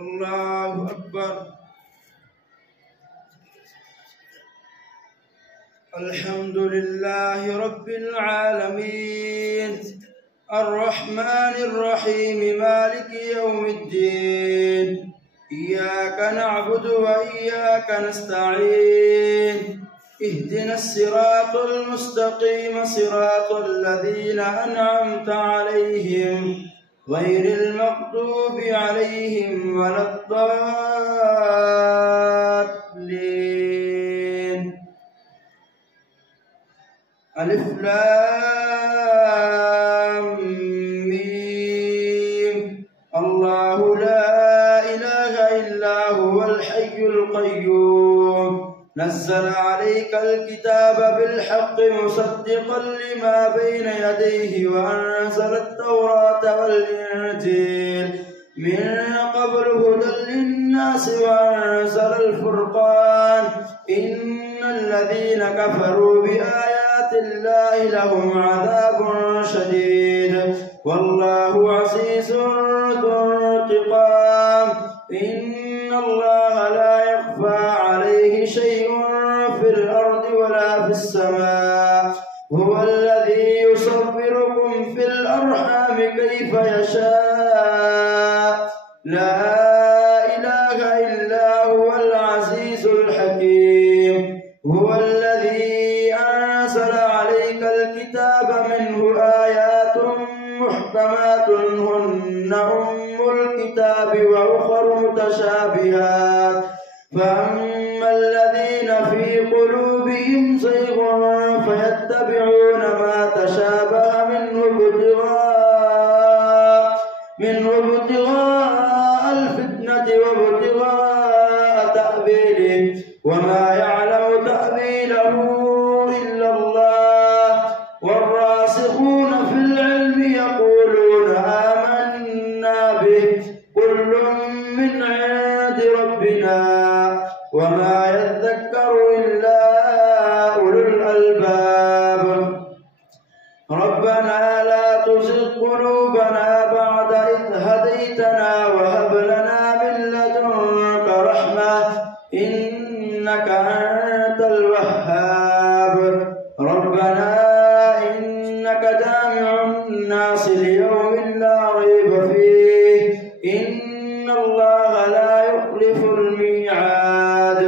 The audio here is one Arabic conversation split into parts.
الله أكبر. الحمد لله رب العالمين الرحمن الرحيم مالك يوم الدين، إياك نعبد وإياك نستعين، اهدنا الصراط المستقيم صراط الذين أنعمت عليهم غير المغضوب عليهم ولا الضالين. ألف لام ميم. الله لا إله إلا هو الحي القيوم، نزل عليك الكتاب بالحق مصدقا لما بين يديه وأنزل التوراة والإنجيل من قبل هدى للناس وأنزل الفرقان. إن الذين كفروا بآيات الله لهم عذاب شديد والله عزيز ذو انتقام. إن الله لا يخفى عليه شيء في الأرض ولا في السماء، هو الذي يصوركم في الأرحام كيف يشاء، لا إله إلا هو العزيز الحكيم. هو الذي أنزل عليك الكتاب منه آيات محكمات هن أم الكتاب وأخر متشابهات، فأما الذين في قلوبهم زيغ فيتبعون ما تشابه منه ابتغاء الفتنة وابتغاء تأويله وما يعلم تأويله إلا الله. والراسخون في العلم يقولون آمنا به كل من عند ربنا وما يذكر إلا أولو الألباب. ربنا لا تزغ قلوبنا بعد إذ هديتنا وهب لنا من لدنك رحمة إنك أنت الوهاب. ربنا إنك جامع الناس ليوم لا ريب فيه، إن الله لا يخلف الميعاد.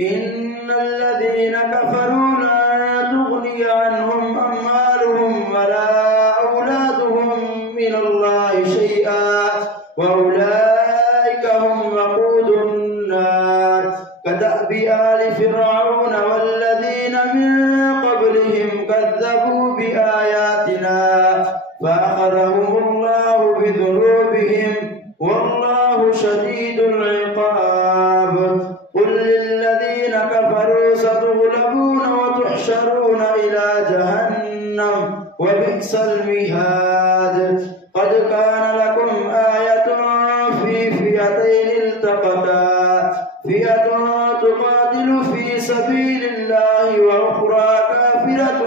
إن الذين كفروا لا تغني عنهم أموالهم ولا أولادهم من الله شيئا وأولئك هم وقود النار. كدأب آل فرعون والذين من قبلهم كذبوا بآياتنا فأخذهم الله بذنوبهم والله شديد العقاب. قل للذين كفروا ستغلبون وتحشرون إلى جهنم وبئس المهاد. قد كان لكم آية في فئتين التقتا، فئة تقاتل في سبيل الله وأخرى كافرة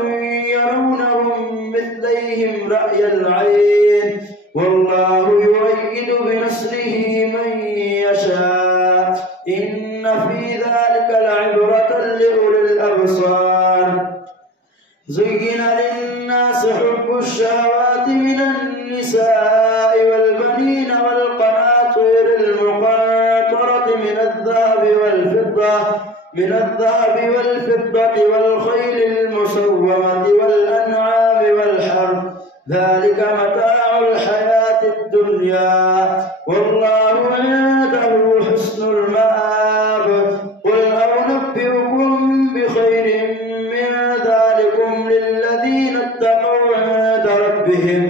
يرونهم مثليهم رأي العين والله يؤيد بنصره من يشاء. إن في ذلك لعبرة لأولي الأبصار. زين للناس حب الشهوات من النساء والبنين والقناطير المقنطرة من الذهب والفضة والخيل المسومة والأنعام والحرث، ذلك متاع الحياة الدنيا والله عنده حسن المآب. قل أنبئكم بخير من ذلكم للذين اتقوا عند ربهم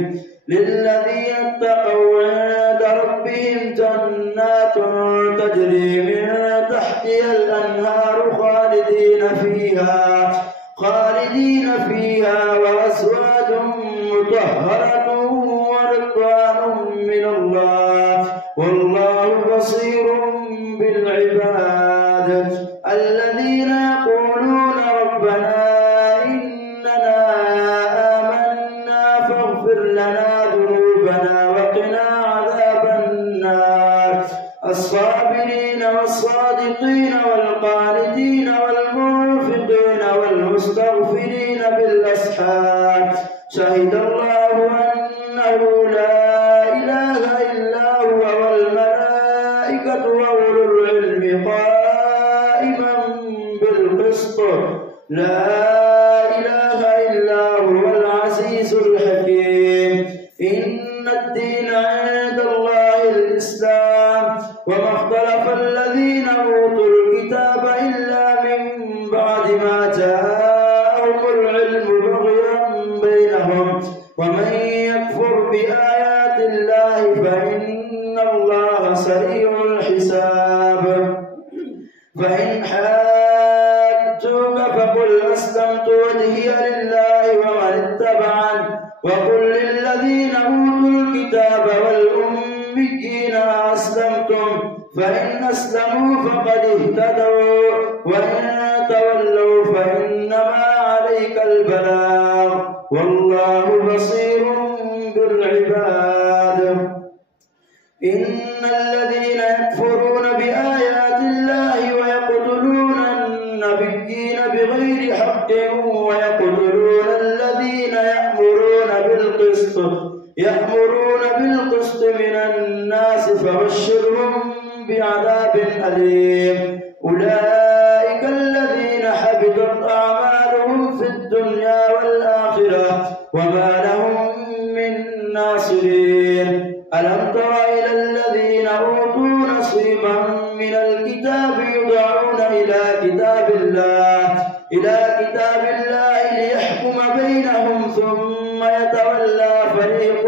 جنات تجري من تحتها الأنهار خالدين فيها وأزواج مطهرة ورضوان من الله والله بصير بالعباد. الذين يقولون ربنا إننا آمنا فاغفر لنا ذنوبنا وقنا عذاب النار. الصابرين والصادقين والقانتين والمنفقين والمستغفرين بالأسحار شهد الله أنه لا إله إلا هو والملائكة وأولو العلم قائما بالقسط لا إله إلا هو العزيز الحكيم إن الدين عند الله الإسلام وما اختلف الذين أوتوا الكتاب إلا من بعد ما جاءهم العلم بغيا بينهم ومن يكفر بآيات الله فإن الله سريع الحساب فإن حاجوك فقل أسلمت وجهي لله ومن اتبعني وقل للذين أوتوا الكتاب والأميين أسلمتم فإن أسلموا فقد اهتدوا وإن تولوا فإنما عليك البلاغ والله بصير بالعباد إن الذين يكفرون بآيات الله ويقتلون النبيين بغير حق ويقتلون الذين يأمرون بالقسط من الناس فبشرهم بعذاب أليم أولئك الذين حبطت أعمالهم في الدنيا والآخرة وما لهم من ناصرين ألم تر إلى الذين أوتوا نصيبا من الكتاب يدعون إلى كتاب الله ليحكم بينهم ثم يتولى فريق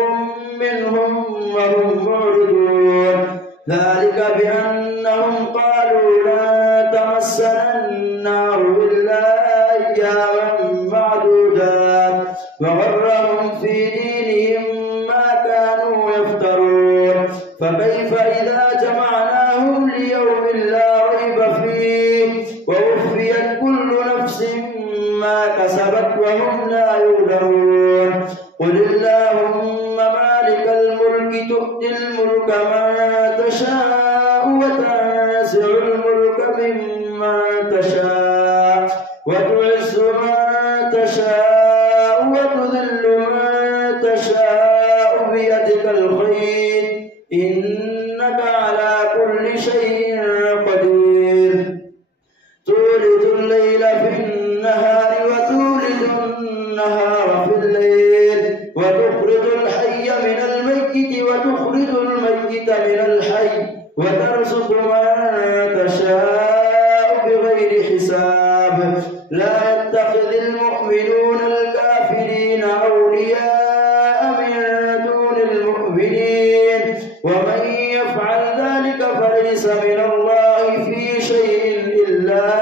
منهم وهم معرضون ذلك بأنهم قالوا لا تمسنا النار إلا أياما معدودات وغرهم في دينهم ما كانوا يفترون فكيف إذا جمعناهم ليوم لا ريب فيه ووفيت كل نفس ما كسبت وهم لا يظلمون قل اللهم مالك الملك تؤتي الملك من تشاء وتنزع الملك ممن تشاء وتعز من تشاء وتذل من تشاء بيدك الخير إنك على كل شيء قدير تولد الليل في النهار وتولد النهار في الليل وتخرج الحي من الميت وتخرج الميت من الحي وترزق من تشاء بغير حساب لا يتخذ المؤمنون الكافرين أولياء من دون المؤمنين ومن يفعل ذلك فليس من الله في شيء إلا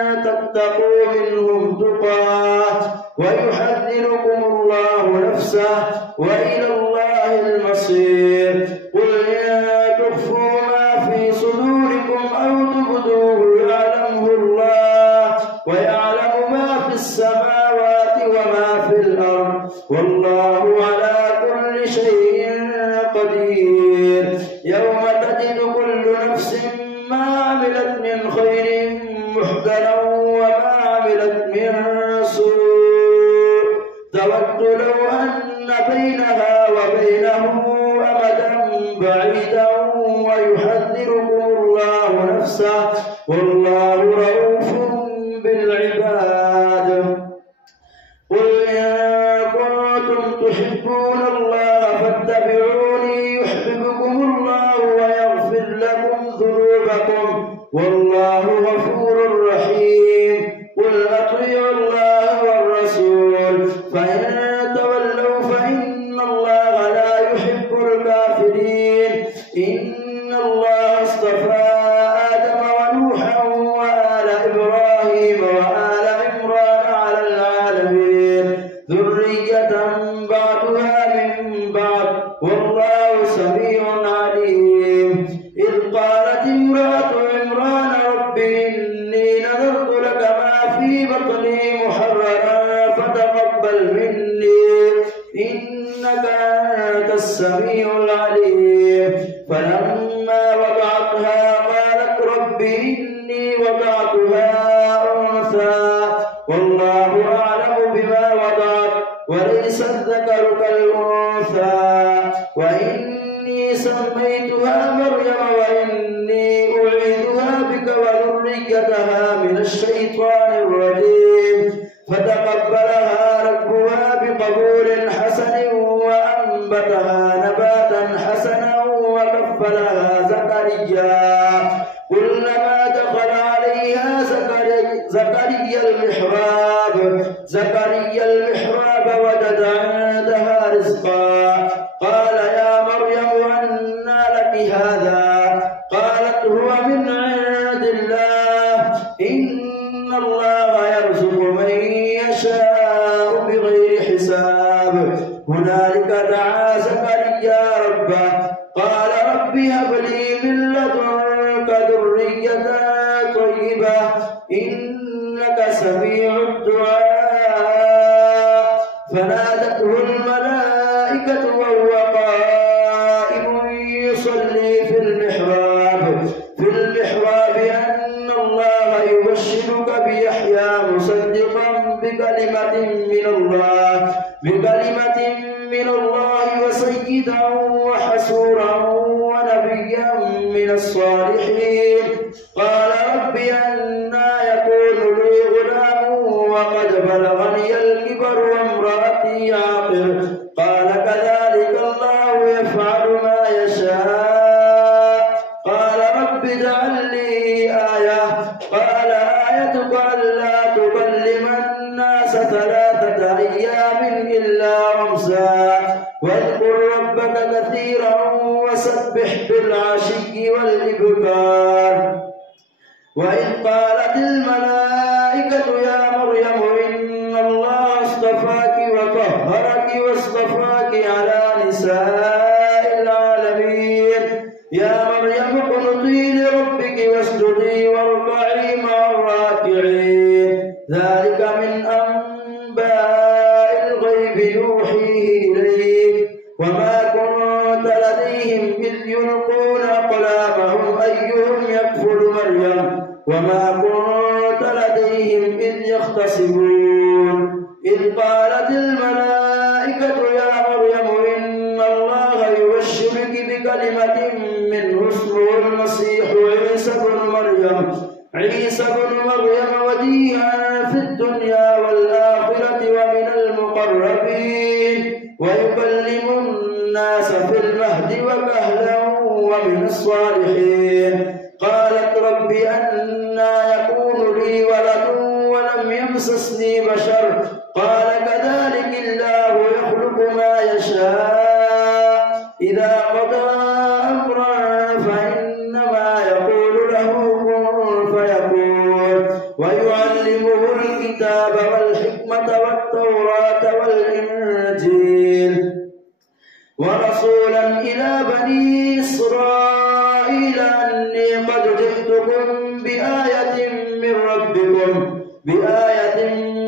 أن تتقوا منهم تقاه ويحذركم الله نفسه وإلى الله المصير قل إن تخفوا ما في صدوركم أو تبدوه يعلمه الله ويعلم ما في السماوات وما في الأرض والله على كل شيء قدير يوم تجد كل نفس ما عملت من خير محضرا وما عملت من سوء تود لو أن بينها وبينه أمدا بعيدا ويحذركم الله نفسه والله رؤوف بالعباد قل إن كنتم تحبون الله فاتبعوني يحببكم الله ويغفر لكم ذنوبكم والله غفور رحيم قل أطيعوا الله والرسول فإن تولوا فإن الله لا يحب الكافرين إن الله اصطفى آدم ونوحا وآل إبراهيم وآل عمران على العالمين ذرية بعضها من بعض والله سميع عليم إذ قالت امرأة عمران رب إني نذرت لك ما في بطني محررا فتقبل مني إنك أنت السميع العليم فلما وضع وإني سميتها مريم وإني أعيذها بك وذريتها من الشيطان الرجيم فتقبلها ربها بقبول حسن وأنبتها نباتا حسنا وكفلها زكريا كلما دخل عليها زكريا المحراب وجد عندها رزقا قال يا مريم أنى لك هذا قالت هو من عند الله إن الله يرزق من يشاء بغير حساب هنالك دعا زكريا ربه قال رب هب لي من لدنك ذرية طيبة إنك سميع الدعاء فنادته الملائكة وهو قائم يصلي في المحراب أن الله يبشرك بيحيى مصدقا بكلمة من الله وسيدا وحسورا ونبيا من الصالحين قال رب أنى يكون لي غلام وقد بلغني الكبر وامرأتي عاقر قال كذلك الله يفعل ما يشاء قال رب اجعل لي آية قال آيتك ألا تكلم الناس 3 أيام إلا رمزا واذكر ربك كثيرا وسبح بالعشي والإبكار وإذ قالت الملائكة يا مريم إن الله اصطفاك وطهرك واصطفاك على نساء العالمين يا مريم اقنطي لربك واسجدي واركعي مع الراكعين ذلك من أنباء الغيب نوحيه إليك وما كنت لديهم إذ يلقون أقلامهم أيهم يكفل مريم وما كنت لديهم إذ يختصمون إذ قالت الملائكة يا مريم إن الله يبشرك بكلمة منه اسمه المسيح عيسى بن مريم وجيها في الدنيا والآخرة ومن المقربين ويكلم الناس في المهد وكهلا ومن الصالحين قالت رب أنى يكون لي ولد ولم يمسسني بشر قال كذلك الله يخلق ما يشاء إذا قضى أمرا فإنما يقول له كن فيكون ويعلمه الكتاب والحكمة والتوراة والإنجيل ورسولا إلى بني إسرائيل أني قد جئتكم بآية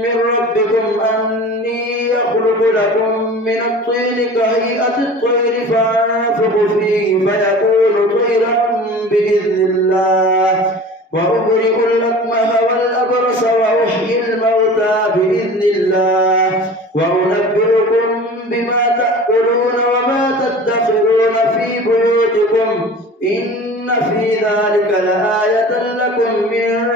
من ربكم أني يخلق لكم من الطين كهيئة الطير فأنفخ فيه فيكون طيرا بإذن الله وأبرئ الأكمه والأبرص وأحيي الموتى بإذن الله وأنبئكم بما تأكلون وما تدخرون في بيوتكم إن في ذلك لآية لكم إن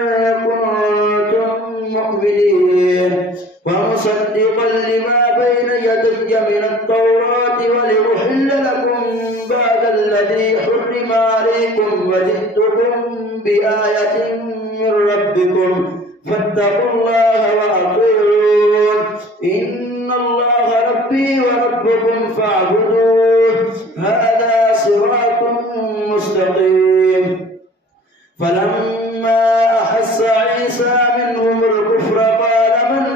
كنتم مؤمنين ومصدقا لما بين يدي من التوراة ولأحل لكم بعد الذي حرم عليكم وجئتكم بآية من ربكم فاتقوا الله وأطيعون إن الله ربي وربكم فاعبدوه هذا صراط مستقيم فلما أحس عيسى منهم الكفر قال من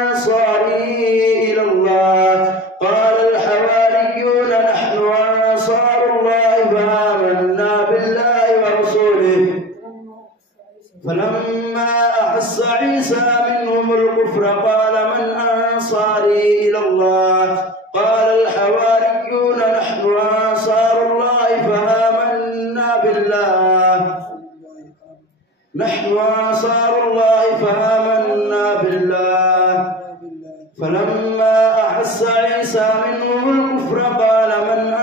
أنصاري إلى الله قال الحواريون نحن أنصار الله فآمنا بالله ورسوله فلما أحس عيسى منهم الكفر قال من أنصاري إلى الله قال الحواريون نحن أنصار الله فآمنا بالله فلما أحس عيسى منهم الكفر قال من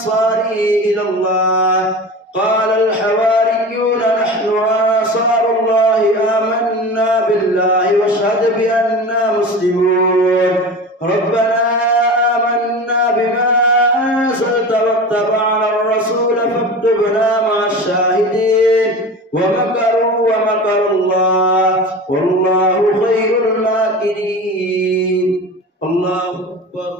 أنصاري إلى الله؟ قال الحواريون نحن أنصار الله آمنا بالله واشهد بأننا مسلمون. ربنا آمنا بما أنزلت واتبعنا الرسول فاكتبنا مع الشاهدين. ومكروا ومكر الله والله خير الماكرين. الله أكبر.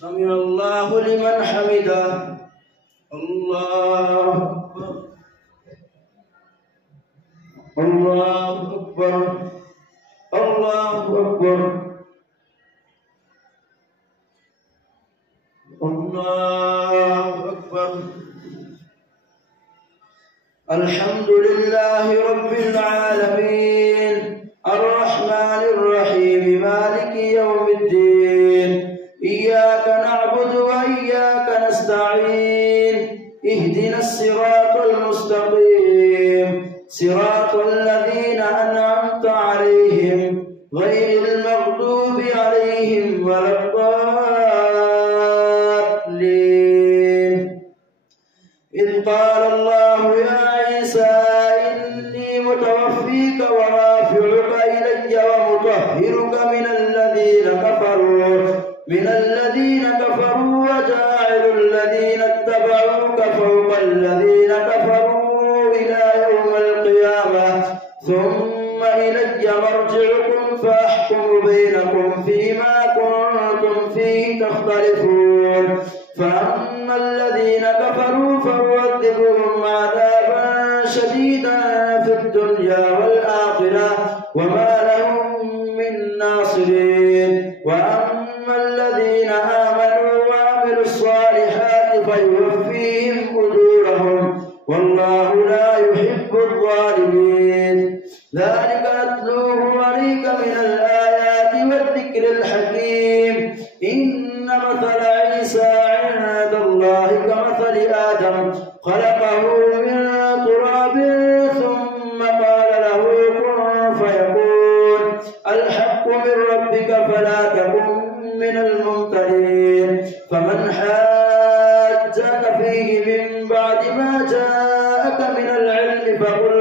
سمع الله لمن حمده. الله أكبر. الله أكبر. الله أكبر. الله أكبر. الحمد لله رب العالمين الرحمن الرحيم مالك يوم الدين. إياك نعبد وإياك نستعين. اهدنا الصراط المستقيم صراط الذين أنعمت عليهم غير المغضوب عليهم ولا الضالين. إذ قال الله يا عيسى إني متوفيك ورافعك إلي ومطهرك من الذين كفروا وجاعل الذين اتبعوك فوق الذين كفروا إلى يوم القيامة ثم إلي مرجعكم فأحكم بينكم فيما كنتم فيه تختلفون. فأما الذين كفروا فأعذبهم عذابا شديدا في الدنيا والآخرة وما لهم من ناصرين. وأما الذين آمنوا وعملوا الصالحات فيوفيهم أجورهم والله لا يحب الظالمين. ذلك نتلوه عليك من الآيات والذكر الحكيم. إن مثل عيسى عند الله كمثل آدم خلقه من تراب ثم قال له كن فيكون. الحق من ربك فلا تكن من الممترين. فمن حاجك فيه من بعد ما جاءك من العلم فقل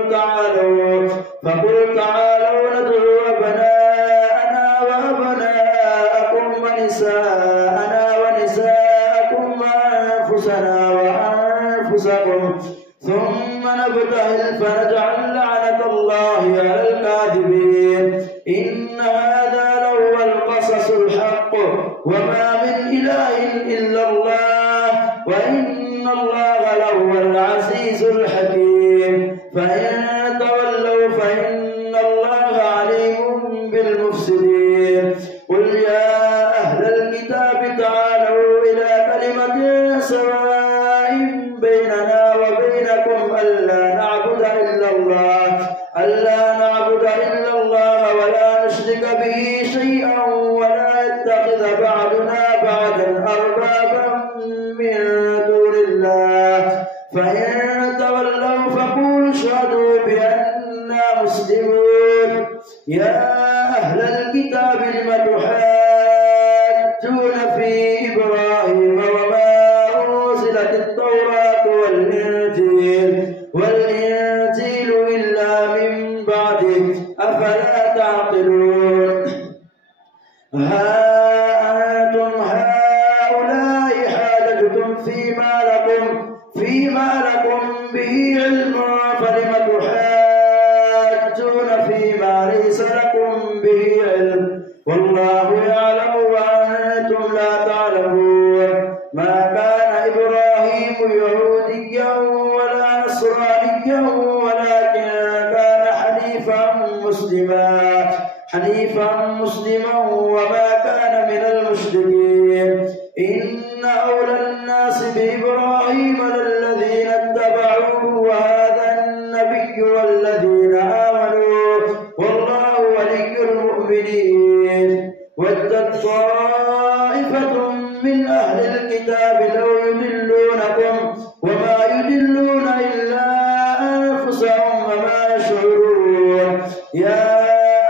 تعالوا ندعو أبناءنا وأبناءكم ونساءنا ونساءكم وأنفسنا وأنفسكم ثم نبتهل فنجعل لعنة الله على الكاذبين. إن هذا لهو القصص الحق وما من إله إلا الله وإن الله لهو العزيز الحكيم. فإن تولوا فإن الله عليم بالمفسدين. قل يا أهل الكتاب تعالوا إلى كلمة سواء بيننا وبينكم ألا نعبد إلا الله ولا نشرك به شيئا ولا يتخذ بعضنا بعضا أربابا من دون الله. فإن تولوا فقولوا اشهدوا بأننا مسلمون. يا أهل الكتاب لم تحاجون في إبراهيم وما أنزلت التوراة والإنجيل إلا من بعده أفلا تعقلون. ها أنتم هؤلاء حاججتم فيما لكم به علم فلم تحاجون فيما ليس لكم به علم والله يعلم وأنتم لا تعلمون. ما كان إبراهيم يهوديا ولا نصرانيا ولكن كان حنيفا مسلما وما كان من المشركين. إن أولى الناس بإبراهيم للذين اتبعوه وهذا النبي والذين آمنوا والله ولي المؤمنين. ودت طائفة من أهل الكتاب لو يضلونكم وما يضلون إلا أنفسهم وما يشعرون. يا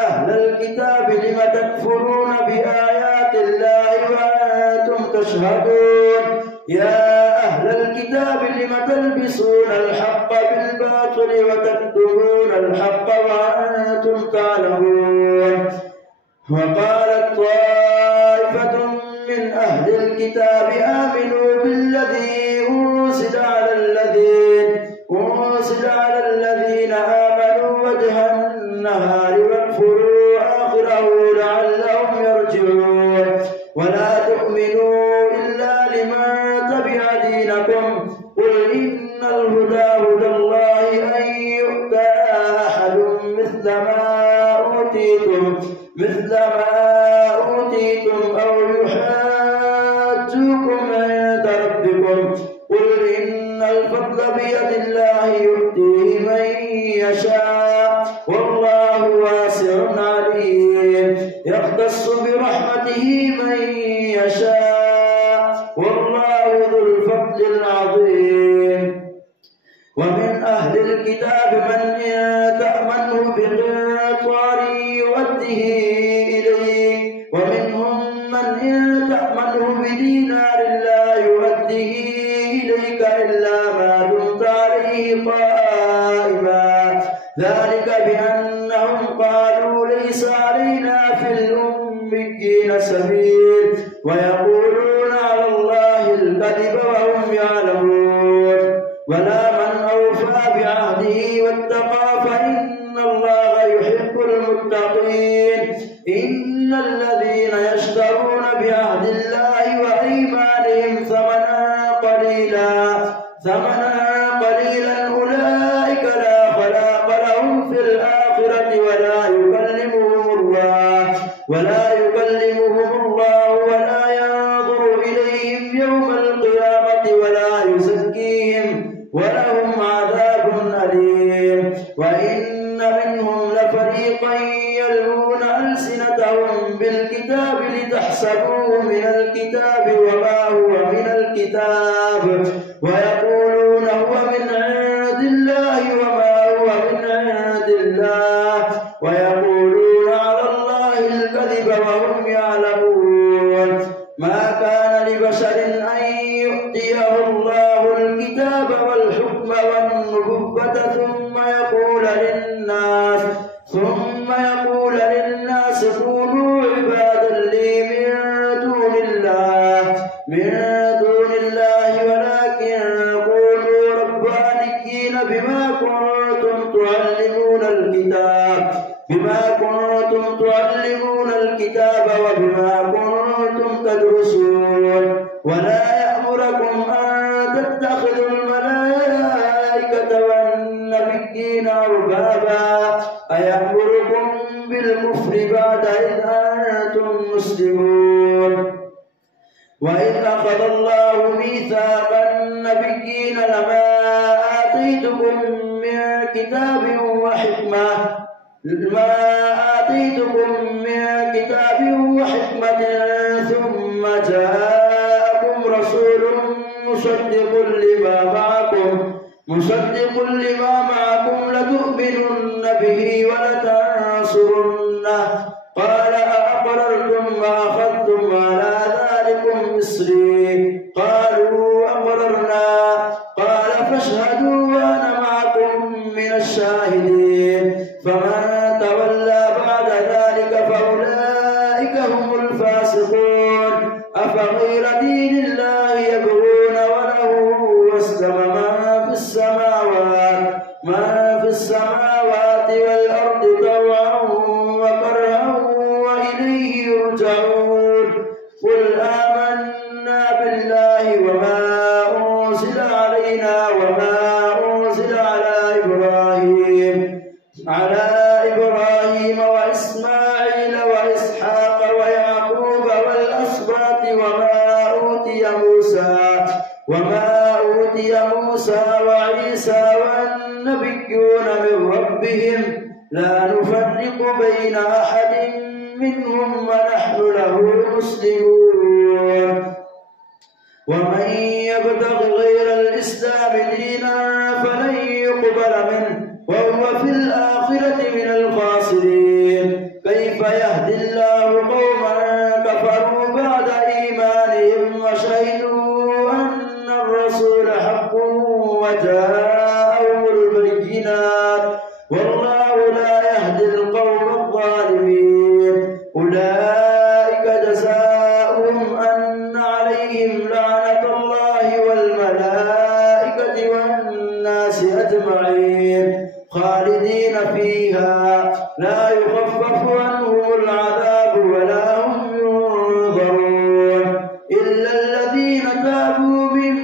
أهل الكتاب لم تكفرون بآيات الله وأنتم تشهدون يا أهل الكتاب لم تلبسون الحق بالباطل وتكتمون الحق وأنتم تعلمون وقالت طائفة من أهل الكتاب آمنوا بالذي أنزل على الذين آمنوا وجه النهار واكفروا آخره لعلهم يرجعون ولا تؤمنوا إلا لمن تبع دينكم قل إن الهدى هدى الله أن يؤتى أحد مثل ما أوتيتم أو يحاجوكم عند ربكم قل إن الفضل بيد الله يؤتيه من يشاء والله واسع عليم يختص برحمته من يشاء والله ذو الفضل العظيم ومن أهل الكتاب من تأمنه بقنطار يؤده إليك ومنهم من تأمنه بدينار لا يؤده إليك إلا ما دمت عليه قائما ذلك بأنهم قالوا ليس علينا في الأميين سبيل ويقولون على الله الكذب وهم يعلمون ولا من أوفى بعهده واتقى فإن الله يحب المتقين إن الذين يشترون بعهد الله وأيمانهم ثمنا قليلا أولئك لا خلاق لهم في الآخرة ولا يكلمهم الله ولا ينظر إليهم يوم القيامة ولا يزكيهم ولهم عذاب أليم وإن منهم لفريقا يلوون ألسنتهم بالكتاب لتحسبوه من الكتاب وما هو من الكتاب ويقولون هو من عند الله وما هو من عند الله ويقولون على الله الكذب وهم يعلمون ما كان لبشر أن يؤتيه الله الكتاب والحكم والنبوة ثم يقول للناس كونوا عبادا لي من دون الله ولكن كونوا ربانيين بما كنتم تعلمون الكتاب وبما كنتم تدرسون ولا يأمركم أن تتخذوا الملائكة والنبيين أربابا أيأمركم بالكفر بعد إذ أنتم مسلمون وإذ أخذ الله ميثاق النبيين لما آتيتكم من كتاب وحكمة ثم جاءكم رسول مصدق لما معكم لتؤمنن به ولتنصرنه قال أأقررتم وأخذتم على ذلكم إصري قالوا أقررنا قال فاشهدوا وأنا معكم من الشاهدين فمن تولى بعد ذلك فأولئك هم الفاسقون أفغير دين الله يبغون وله أسلم ما في السماوات والأرض طوعا وكرها وإليه يرجعون قل آمنا بالله وما أنزل علينا وما أنزل على إبراهيم وإسماعيل وإسحاق ويعقوب والأسباط وما أوتي موسى وعيسى والنبيون من ربهم لا نفرق بين أحد منهم ونحن له مسلمون ومن يبتغ غير الإسلام دينا فلن يقبل منه وهو في الآخرة من الخاسرين كيف يهدي الله قوما كفروا بعد إيمانهم وشهدوا أن الرسول حق وجاءهم البينات والله لا يهدي القوم الظالمين. أولئك جزاؤهم أن عليهم لعنة الله والملائكة والناس أجمعين خالدين فيها لا يخفف عنهم العذاب ولا هم ينظرون إلا الذين تابوا من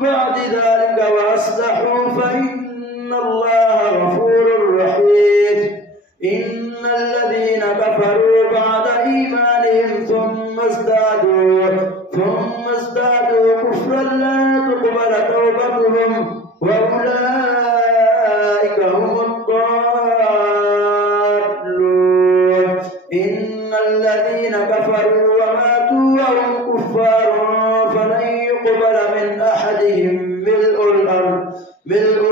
بعد ذلك وأصلحوا فإن الله غفور رحيم. إن الذين كفروا بعد إيمانهم ثم ازدادوا كفرا لا تقبل توبتهم وأولئك هم الضالون. إن الذين كفروا وماتوا وهم كفار فلن يقبل من أحدهم ملء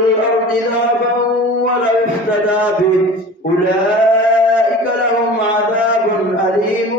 الأرض ذهبا ولو افتدى به. أولئك لهم عذاب أليم